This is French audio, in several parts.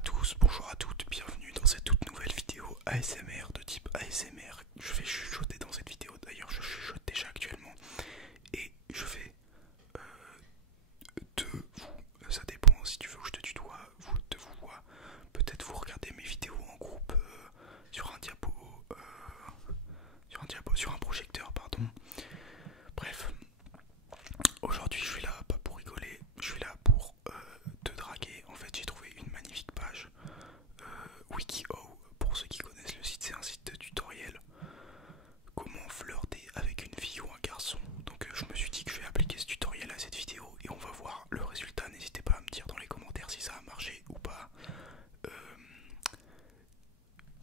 à tous, bonjour à toutes, bienvenue dans cette toute nouvelle vidéo ASMR de type ASMR. Je vais chuchoter dans cette vidéo, d'ailleurs je chuchote déjà actuellement. Et je vais de vous, ça dépend si tu veux que je te tutoie, vous de vous vois. Peut-être vous regardez mes vidéos en groupe sur un diapo, sur un projecteur, pardon. Bref, aujourd'hui je suis là pas pour rigoler, je suis là pour te draguer. En fait j'ai trouvé une magnifique page Wikio, pour ceux qui connaissent le site, c'est un site de tutoriel. Comment flirter avec une fille ou un garçon. Donc je me suis dit que je vais appliquer ce tutoriel à cette vidéo et on va voir le résultat. N'hésitez pas à me dire dans les commentaires si ça a marché ou pas.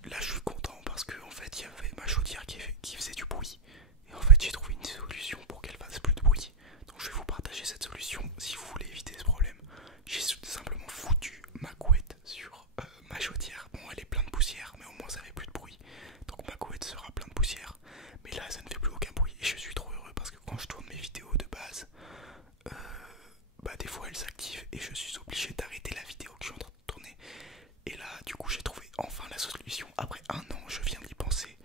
Là je suis content parce que en fait il y avait ma chaudière qui faisait du bruit. Et en fait j'ai trouvé une solution pour qu'elle fasse plus de bruit. Donc je vais vous partager cette solution si vous voulez éviter ce problème. J'ai simplement foutu ma couette sur ma chaudière. Bon, elle est pleine de poussière, mais au moins ça fait plus de bruit. Donc ma couette sera pleine de poussière. Mais là ça ne fait plus aucun bruit. Et je suis trop heureux parce que quand je tourne mes vidéos de base, des fois elles s'activent et je suis obligé d'arrêter la vidéo que je suis en train de tourner. Et là du coup j'ai trouvé enfin la solution. Après un an je viens d'y penser.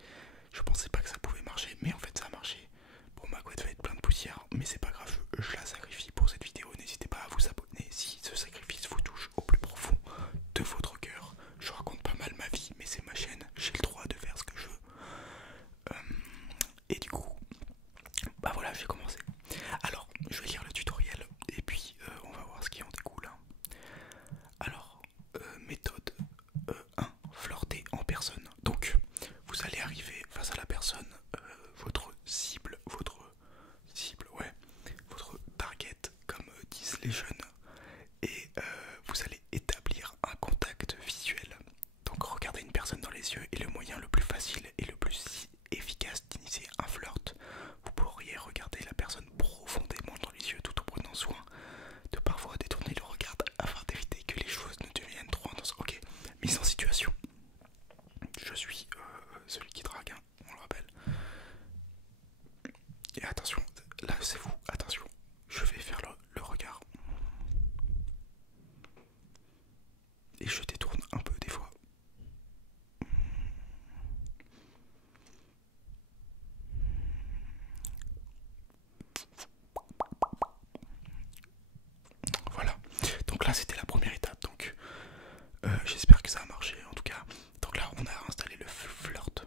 Je pensais pas que ça pouvait marcher, mais en fait ça a marché. Bon, ma couette va être pleine de poussière, mais c'est pas grave, je la sacrifie pour cette vidéo. N'hésitez pas à vous abonner si ce sacrifice vous touche au plus profond de votre cœur. Je raconte pas mal ma vie, mais c'est ma chaîne, j'ai le droit de faire ce que je veux. Et du coup, voilà, j'ai commencé. Alors, je vais lire le tutoriel et puis on va voir ce qui en découle. Alors, méthode 1, flirter en personne. Donc, vous allez arriver face à la personne, votre cible, ouais, votre target, comme disent les jeunes, et vous allez établir un contact visuel. Donc, regarder une personne dans les yeux est le moyen le plus facile et le plus efficace d'initier un flirt. Vous pourriez regarder la personne profondément dans les yeux tout en prenant soin de parfois détourner le regard afin d'éviter que les choses ne deviennent trop intenses. Ok, mise en situation. Je suis celui qui drague, hein, on le rappelle. Et attention, là c'est vous, attention, je vais faire le regard. Et je détourne un peu des fois. Voilà, donc là c'était la première étape, donc j'espère que ça a marché en tout cas. Donc là on a installé le flirt.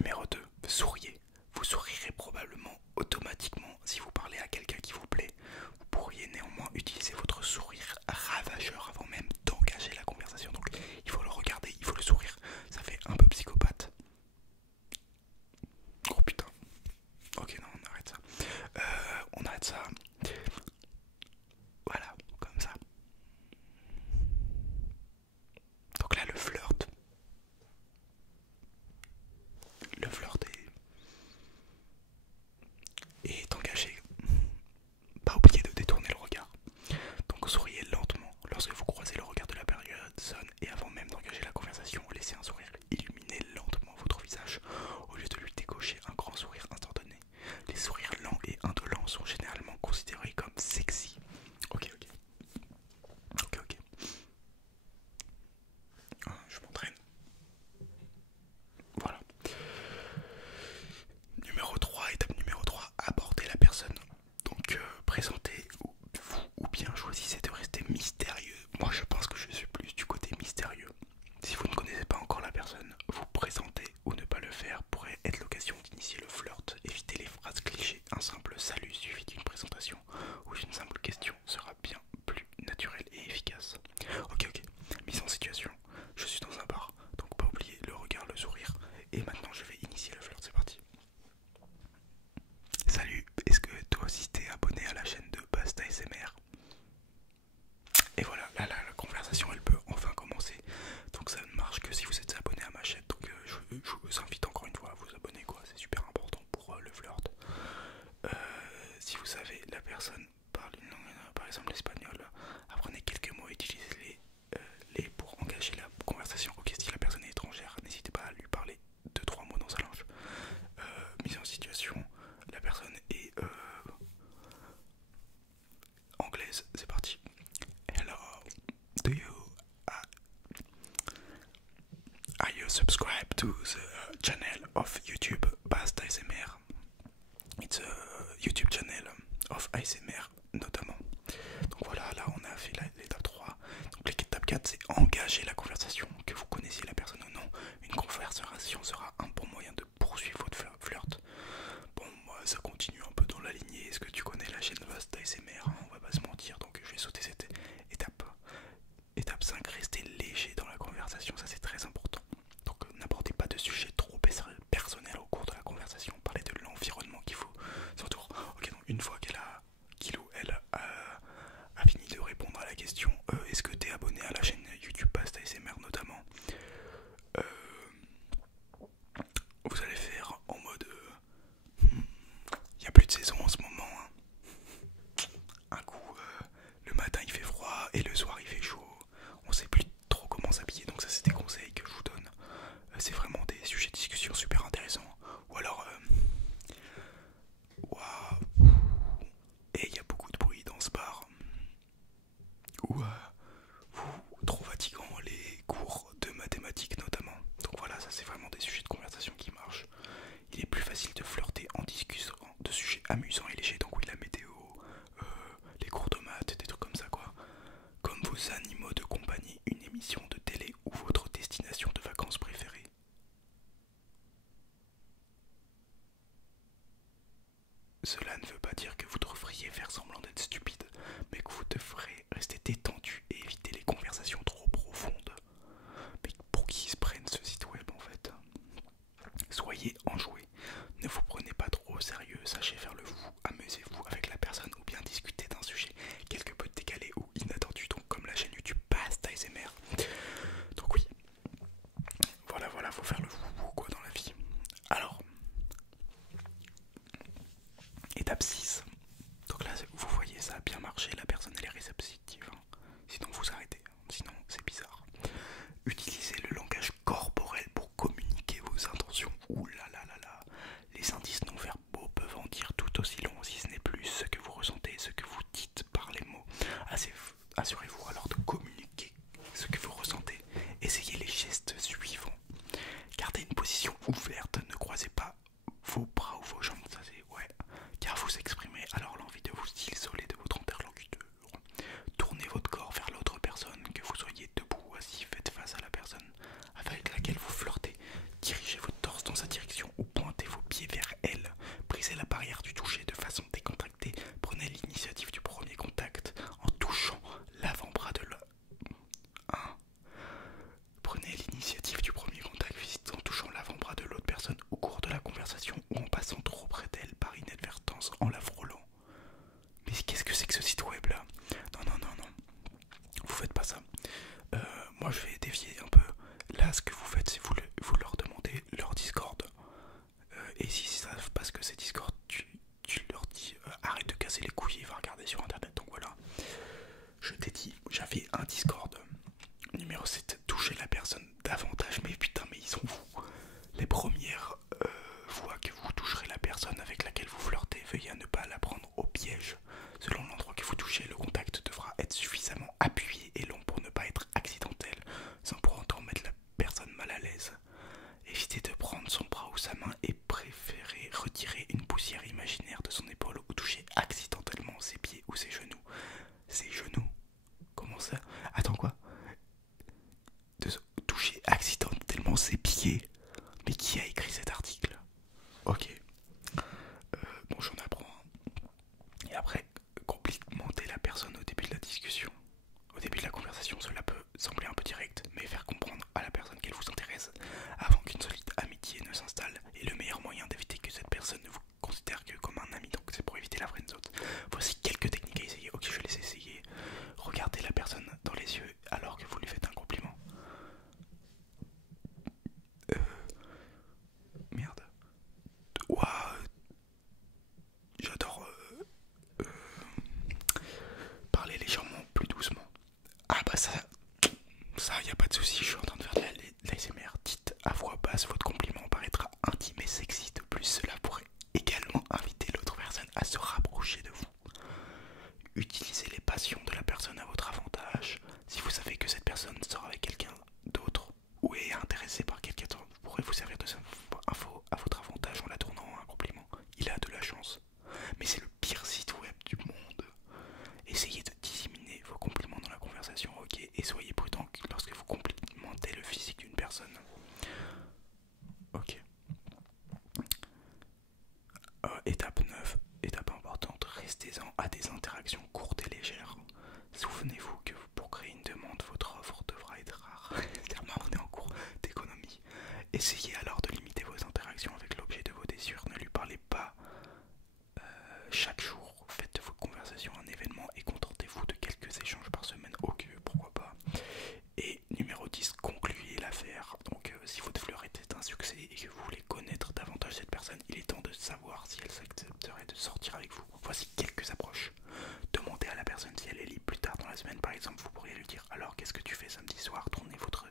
Numéro 2, souriez. Vous sourirez probablement automatiquement si vous parlez à quelqu'un qui vous plaît. Vous pourriez néanmoins utiliser votre sourire ravageur avant même d'engager la conversation. Donc il faut le regarder, il faut le sourire. Ça fait un peu psychopathe. Oh putain. Ok, non, on arrête ça. On arrête ça. Voilà, comme ça. Donc là, le flirt. Le flirt est engagé. Pas oublier de détourner le regard. Donc souriez lentement lorsque vous croisez le regard de la personne et avant même d'engager la conversation, laissez un sourire illuminer lentement votre visage au lieu de lui décocher un grand sourire instantané. Les sourires lents et indolents sont généralement considérés comme sexy. Ok. Je m'entraîne. Voilà. Étape numéro 3, aborder la personne. Donc présentez vous ou bien choisissez de rester mystérieux. Moi je pense que je suis plus du côté mystérieux. Si vous ne connaissez pas encore la personne, vous présenter ou ne pas le faire pourrait être l'occasion d'initier le flirt. Évitez les phrases clichés. Un simple salut suivi d'une présentation ou une simple question sera bien plus naturel et efficace. Ok, mise en situation. Je suis dans un bar, donc pas oublier le regard, le sourire. Et maintenant je vais initier le flirt, c'est parti. Salut, est-ce que toi aussi t'es abonné à la chaîne de Basta ASMR? Et voilà, là la conversation elle peut enfin commencer. Donc ça ne marche que si vous êtes abonné à ma chaîne. Donc je vous invite encore une fois à vous abonner, quoi. C'est super important pour le flirt. Si vous savez, la personne parle une langue, par exemple l'espagnol, apprenez quelques mots et utilisez-les pour engager la conversation. Ok, si la personne est étrangère, n'hésitez pas à lui parler 2-3 mots dans sa langue. Mise en situation, la personne est anglaise, c'est parti. Hello, subscribe to the channel of YouTube Bast ASMR. It's a YouTube channel of ASMR notamment. Donc voilà, là on a fait l'étape 3. Donc l'étape 4 c'est engager la conversation, que vous connaissiez la personne ou non. Une conversation sera un bon moyen de poursuivre votre flirt. Bon, moi ça continue un peu dans la lignée. Est-ce que tu connais la chaîne Bast ASMR, hein, on va pas se mentir, donc je vais sauter cette étape. Étape 5, rester léger dans la conversation, ça c'est très important. Donc n'abordez pas de sujets trop personnels au cours de la conversation, parlez de l'environnement qu'il faut s'entoure. Ok, donc une fois qu'il ou elle a fini de répondre à la question, est-ce que tu es abonné à la chaîne YouTube Bast ASMR notamment, vous allez faire en mode il n'y a plus de saison en ce moment, hein. Un coup le matin il fait froid et le soir il fait chaud, on sait plus trop comment s'habiller, donc ça c'est des conseils que je vous donne. C'est vraiment des sujets de discussion super intéressants. Ou alors waouh, et il y a beaucoup de bruit dans ce bar, ou trop fatigant les cours de mathématiques notamment. Donc voilà, ça c'est vraiment des sujets de conversation qui marchent. Il est plus facile de flirter en discutant de sujets amusants et légers, donc oui, la météo, les cours de maths, des trucs comme ça quoi. Comme vos animaux de compagnie, une émission de télé ou votre destination de vacances préférée. Cela ne veut pas dire que vous devriez faire semblant d'être stupide, mais que vous devrez rester détendu et éviter les conversations trop profondes. Mais pour qui se prennent ce site web en fait? Soyez enjoués, ne vous prenez pas trop au sérieux, sachez faire le vous, amusez-vous avec la personne ou bien discutez d'un sujet quelque peu décalé ou inattendu, donc comme la chaîne YouTube Bast ASMR. Donc oui, voilà, faut faire le vous quoi dans la vie. Alors, étape 6. Donc là, vous voyez, ça a bien marché, la personne elle est réceptive, hein. Sinon vous arrêtez, sinon c'est bizarre. Utilisez le langage corporel pour communiquer vos intentions. Ouh là là là là. Les indices non verbaux peuvent en dire tout aussi long, si ce n'est plus, ce que vous ressentez, ce que vous dites par les mots. Assurez-vous alors de communiquer ce que vous ressentez. Essayez les gestes suivants. Gardez une position ouverte, ne croisez pas vos bras ou vos jambes, ça c'est ouais. Car vous exprimez alors l'envie de vous isoler de votre interlocuteur. Tournez votre corps vers l'autre personne, que vous soyez debout ou assis, faites face à la personne avec laquelle vous flirtez. Dirigez votre torse dans sa direction ou pointez vos pieds vers elle. Brisez la barrière du toucher de façon décontractée. Prenez l'initiative du premier contact en touchant l'avant-bras de l'autre. Prenez l'initiative du premier contact physique en touchant l'avant-bras de l'autre personne au cours de la conversation ou en passant trop près d'elle par inadvertance en la frôlant. Mais qu'est-ce que c'est que ce site web là? Non, vous faites pas ça. Moi je vais dévier un peu. Là ce que vous faites c'est vous leur demandez leur Discord. Et s'ils savent pas ce que c'est Discord, tu leur dis arrête de casser les couilles et va regarder sur internet. Donc voilà, je t'ai dit, j'avais un Discord. Numéro 7, toucher la personne davantage. Mais putain, mais ils sont fous. Les premières fois que vous toucherez la personne avec laquelle vous flirtez, veuillez à ne pas la prendre au piège. Selon l'endroit que vous touchez, le contact devra être suffisamment appuyé et long pour ne pas être accidentel, sans pour autant mettre la personne mal à l'aise. Évitez de prendre son bras ou sa main et préférez retirer une poussière imaginaire de son épaule ou toucher accidentellement ses pieds ou ses genoux. Ses genoux? Comment ça? Attends quoi? De toucher accidentellement ses pieds? Mais qui a écrit cet article? Ok. Bon, j'en apprends. Et après, complimenter la personne au début de la discussion. Au début de la conversation, cela peut sembler un peu direct, mais faire comprendre à la personne qu'elle vous intéresse avant qu'une solide amitié ne s'installe est le meilleur moyen d'éviter que cette personne ne vous considère que comme un ami. Donc c'est pour éviter la friendzone. Voici quelques techniques à essayer. Ok, je vais les essayer. Regardez la personne dans les yeux alors que vous lui faites un compliment. Merde. Waouh. J'adore parler légèrement plus doucement. Ah bah ça y a pas de souci, je suis en train de faire de l'ASMR. Dites à voix basse, votre compliment paraîtra intime et sexy. De plus, cela pourrait également inviter l'autre personne à se rapprocher de vous. Utilisez les passions de la personne à votre avantage. Si vous savez que cette personne sort avec quelqu'un d'autre ou est intéressée par quelqu'un et soyez prudent lorsque vous complimentez le physique d'une personne. Ok. Étape 9, étape importante, restez-en à des interactions courtes et légères. Souvenez-vous que pour créer une demande, votre offre devra être rare. Clairement, on est en cours d'économie. Essayez alors de limiter vos interactions avec l'objet de vos désirs. Ne lui parlez pas chaque jour. Faites de vos conversations un événement et contentez-vous de quelques échanges par semaine. Ok, pourquoi pas. Et numéro 10, concluez l'affaire. Donc si votre fleurette est un succès et que vous voulez connaître davantage cette personne, il est temps de savoir si elle accepterait de sortir avec vous. Voici quelques approches. Demandez à la personne si elle est libre plus tard dans la semaine. Par exemple, vous pourriez lui dire: alors qu'est-ce que tu fais samedi soir? Tournez votre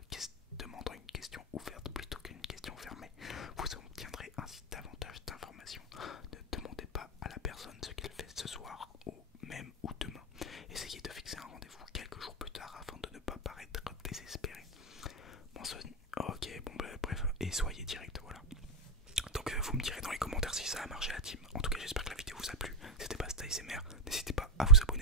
demande en une question ouverte plutôt qu'une question fermée. Vous obtiendrez ainsi davantage d'informations. Ne demandez pas à la personne ce qu'elle fait ce soir ou même ou demain. Essayez de fixer un rendez-vous quelques jours plus tard afin de ne pas paraître désespéré. Ok, bon bah, bref, et soyez direct, voilà. Donc vous me direz dans les commentaires si ça a marché la team. En tout cas, j'espère que la vidéo vous a plu. C'était pas ASMR, n'hésitez pas à vous abonner.